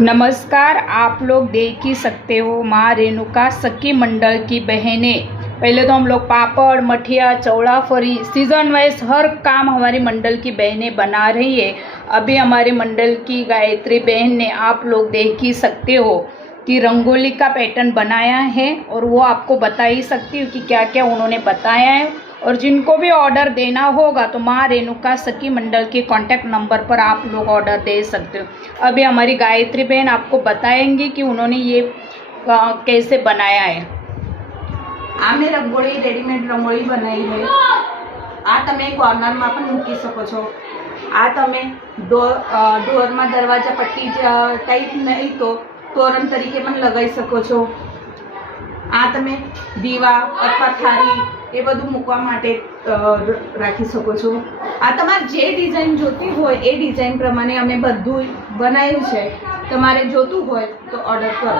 नमस्कार, आप लोग देख ही सकते हो माँ रेणुका सखी मंडल की बहनें। पहले तो हम लोग पापड़, मठिया, चौड़ा फरी सीजन वाइज हर काम हमारी मंडल की बहनें बना रही है। अभी हमारे मंडल की गायत्री बहन ने, आप लोग देख ही सकते हो कि रंगोली का पैटर्न बनाया है और वो आपको बता ही सकती हूँ कि क्या क्या उन्होंने बताया है। और जिनको भी ऑर्डर देना होगा तो माँ रेणुका सखी मंडल के कॉन्टैक्ट नंबर पर आप लोग ऑर्डर दे सकते हो। अभी हमारी गायत्री बहन आपको बताएंगी कि उन्होंने ये कैसे बनाया है। आमे रंगोली रेडीमेड रंगोली बनाई है। आ तमे कॉर्नर में पण मूकी सको छो। आ तमे डोर में दरवाजा पट्टी टाइप नहीं तो तोरण तरीके पण लगाई सको छो। आ तमे दीवा अथवा थारी ए बधुं मूकवा माटे राखी सको छो। आ तमारे जे डिजाइन जोती होय ए डिजाइन प्रमाणे अमे बधुं बनाव्युं छे। तमारे जोतुं होय तो ऑर्डर करो।